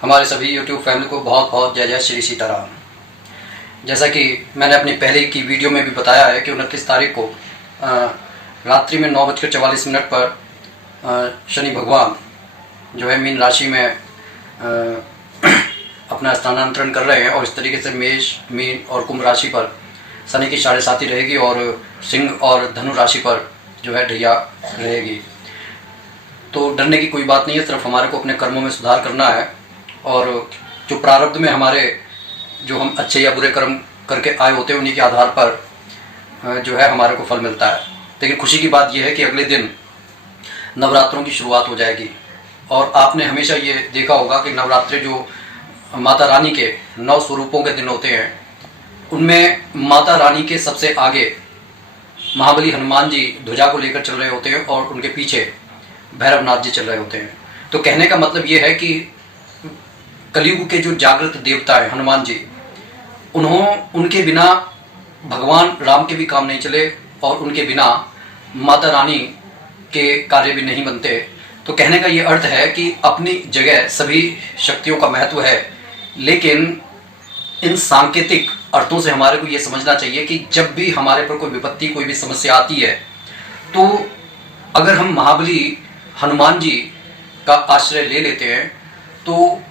हमारे सभी YouTube family को बहुत बहुत जय जय श्री सीताराम। जैसा कि मैंने अपनी पहले की वीडियो में भी बताया है कि 29 तारीख को रात्रि में 9:44 पर शनि भगवान जो है मीन राशि में अपना स्थानांतरण कर रहे हैं और इस तरीके से मेष, मीन और कुंभ राशि पर शनि की 7.5 रहेगी और सिंह और धनु राशि पर जो है ढैया रहेगी। तो डरने की कोई बात नहीं है, सिर्फ हमारे को अपने कर्मों में सुधार करना है और जो प्रारब्ध में हमारे जो हम अच्छे या बुरे कर्म करके आए होते हैं उन्हीं के आधार पर जो है हमारे को फल मिलता है। लेकिन खुशी की बात यह है कि अगले दिन नवरात्रों की शुरुआत हो जाएगी और आपने हमेशा ये देखा होगा कि नवरात्रे जो माता रानी के 9 स्वरूपों के दिन होते हैं उनमें माता रानी के सबसे आगे महाबली हनुमान जी ध्वजा को लेकर चल रहे होते हैं और उनके पीछे भैरवनाथ जी चल रहे होते हैं। तो कहने का मतलब ये है कि कलयुग के जो जागृत देवता है हनुमान जी, उनके बिना भगवान राम के भी काम नहीं चले और उनके बिना माता रानी के कार्य भी नहीं बनते। तो कहने का ये अर्थ है कि अपनी जगह सभी शक्तियों का महत्व है, लेकिन इन सांकेतिक अर्थों से हमारे को ये समझना चाहिए कि जब भी हमारे पर कोई विपत्ति, कोई भी समस्या आती है तो अगर हम महाबली हनुमान जी का आश्रय ले लेते हैं तो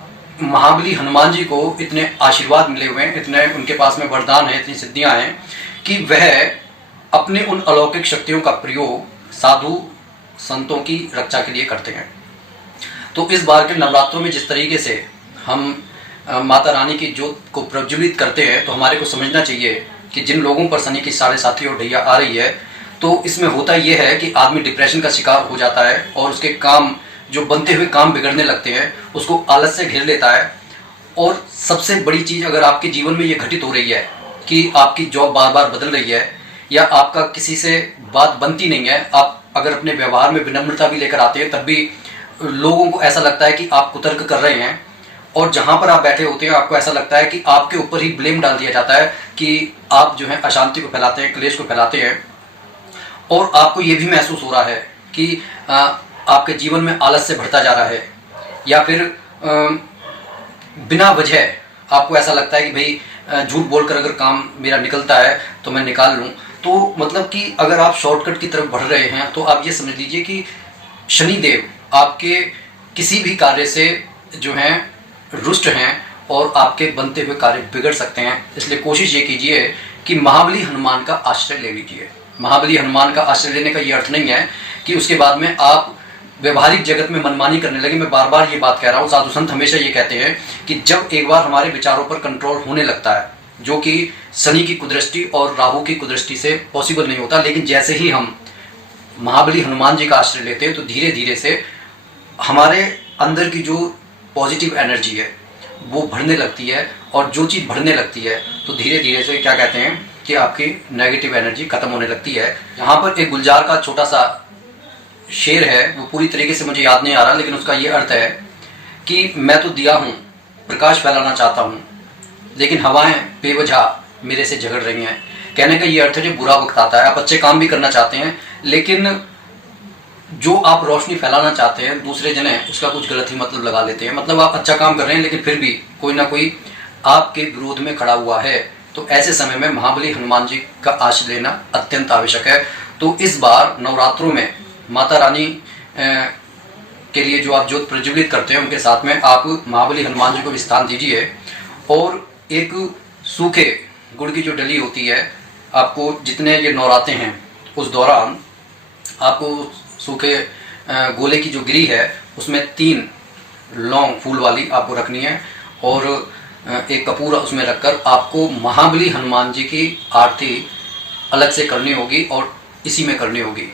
महाबली हनुमान जी को इतने आशीर्वाद मिले हुए हैं, इतने उनके पास में वरदान है, इतनी सिद्धियां हैं कि वह अपने उन अलौकिक शक्तियों का प्रयोग साधु संतों की रक्षा के लिए करते हैं। तो इस बार के नवरात्रों में जिस तरीके से हम माता रानी की ज्योत को प्रज्वलित करते हैं तो हमारे को समझना चाहिए कि जिन लोगों पर शनि की 7.5 और ढैया आ रही है तो इसमें होता यह है कि आदमी डिप्रेशन का शिकार हो जाता है और उसके काम, जो बनते हुए काम बिगड़ने लगते हैं, उसको आलस्य घेर लेता है। और सबसे बड़ी चीज़ अगर आपके जीवन में ये घटित हो रही है कि आपकी जॉब बार बार बदल रही है या आपका किसी से बात बनती नहीं है, आप अगर अपने व्यवहार में विनम्रता भी लेकर आते हैं तब भी लोगों को ऐसा लगता है कि आप कुतर्क कर रहे हैं और जहां पर आप बैठे होते हैं आपको ऐसा लगता है कि आपके ऊपर ही ब्लेम डाल दिया जाता है कि आप जो है अशांति को फैलाते हैं, क्लेश को फैलाते हैं। और आपको ये भी महसूस हो रहा है कि आपके जीवन में आलस्य बढ़ता जा रहा है या फिर बिना वजह आपको ऐसा लगता है कि भाई झूठ बोलकर अगर काम मेरा निकलता है तो मैं निकाल लूँ। तो मतलब कि अगर आप शॉर्टकट की तरफ बढ़ रहे हैं तो आप ये समझ लीजिए कि शनिदेव आपके किसी भी कार्य से जो हैं रुष्ट हैं और आपके बनते हुए कार्य बिगड़ सकते हैं। इसलिए कोशिश ये कीजिए कि महाबली हनुमान का आश्रय ले लीजिए। महाबली हनुमान का आश्रय लेने का ये अर्थ नहीं है कि उसके बाद में आप व्यवहारिक जगत में मनमानी करने लगे। मैं बार बार ये बात कह रहा हूँ, साधु संत हमेशा ये कहते हैं कि जब एक बार हमारे विचारों पर कंट्रोल होने लगता है, जो कि शनि की कुदृष्टि और राहु की कुदृष्टि से पॉसिबल नहीं होता, लेकिन जैसे ही हम महाबली हनुमान जी का आश्रय लेते हैं तो धीरे धीरे से हमारे अंदर की जो पॉजिटिव एनर्जी है वो बढ़ने लगती है और जो चीज़ बढ़ने लगती है तो धीरे धीरे से क्या कहते हैं कि आपकी नेगेटिव एनर्जी खत्म होने लगती है। यहाँ पर एक गुलजार का छोटा सा शेर है, वो पूरी तरीके से मुझे याद नहीं आ रहा, लेकिन उसका ये अर्थ है कि मैं तो दिया हूँ, प्रकाश फैलाना चाहता हूँ, लेकिन हवाएं बेवजह मेरे से झगड़ रही हैं। कहने का ये अर्थ है जो बुरा वक्त आता है, आप अच्छे काम भी करना चाहते हैं लेकिन जो आप रोशनी फैलाना चाहते हैं दूसरे जने उसका कुछ गलत ही मतलब लगा लेते हैं। मतलब आप अच्छा काम कर रहे हैं लेकिन फिर भी कोई ना कोई आपके विरोध में खड़ा हुआ है। तो ऐसे समय में महाबली हनुमान जी का आश्रय लेना अत्यंत आवश्यक है। तो इस बार नवरात्रों में माता रानी के लिए जो आप ज्योत प्रज्वलित करते हैं उनके साथ में आप महाबली हनुमान जी को भी स्थान दीजिए और एक सूखे गुड़ की जो डली होती है, आपको जितने ये नवराते हैं उस दौरान आपको सूखे गोले की जो गिरी है उसमें 3 लौंग फूल वाली आपको रखनी है और एक कपूर उसमें रखकर आपको महाबली हनुमान जी की आरती अलग से करनी होगी और इसी में करनी होगी।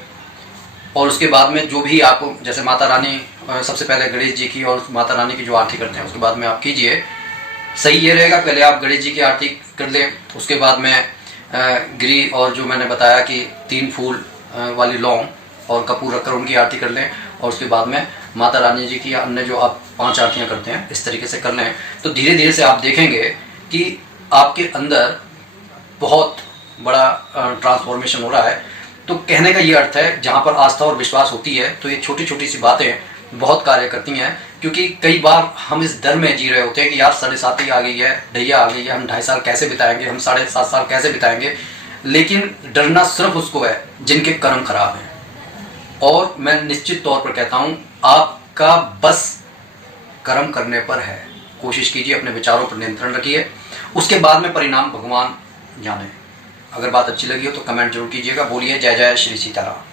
और उसके बाद में जो भी आपको, जैसे माता रानी सबसे पहले गणेश जी की और माता रानी की जो आरती करते हैं उसके बाद में आप कीजिए। सही ये रहेगा पहले आप गणेश जी की आरती कर लें, उसके बाद में गिरी और जो मैंने बताया कि 3 फूल वाली लौंग और कपूर रखकर उनकी आरती कर लें और उसके बाद में माता रानी जी की या अन्य जो आप 5 आरतियां करते हैं इस तरीके से कर लें। तो धीरे धीरे से आप देखेंगे कि आपके अंदर बहुत बड़ा ट्रांसफॉर्मेशन हो रहा है। तो कहने का ये अर्थ है जहाँ पर आस्था और विश्वास होती है तो ये छोटी छोटी सी बातें बहुत कार्य करती हैं। क्योंकि कई बार हम इस डर में जी रहे होते हैं कि यार 7:30 आ गई है, ढैया आ गई है, हम 2.5 साल कैसे बिताएंगे, हम 7.5 साल कैसे बिताएंगे। लेकिन डरना सिर्फ उसको है जिनके कर्म खराब हैं। और मैं निश्चित तौर पर कहता हूँ, आपका बस कर्म करने पर है। कोशिश कीजिए, अपने विचारों पर नियंत्रण रखिए, उसके बाद में परिणाम भगवान जाने। अगर बात अच्छी लगी हो तो कमेंट जरूर कीजिएगा। बोलिए जय जय श्री सीताराम।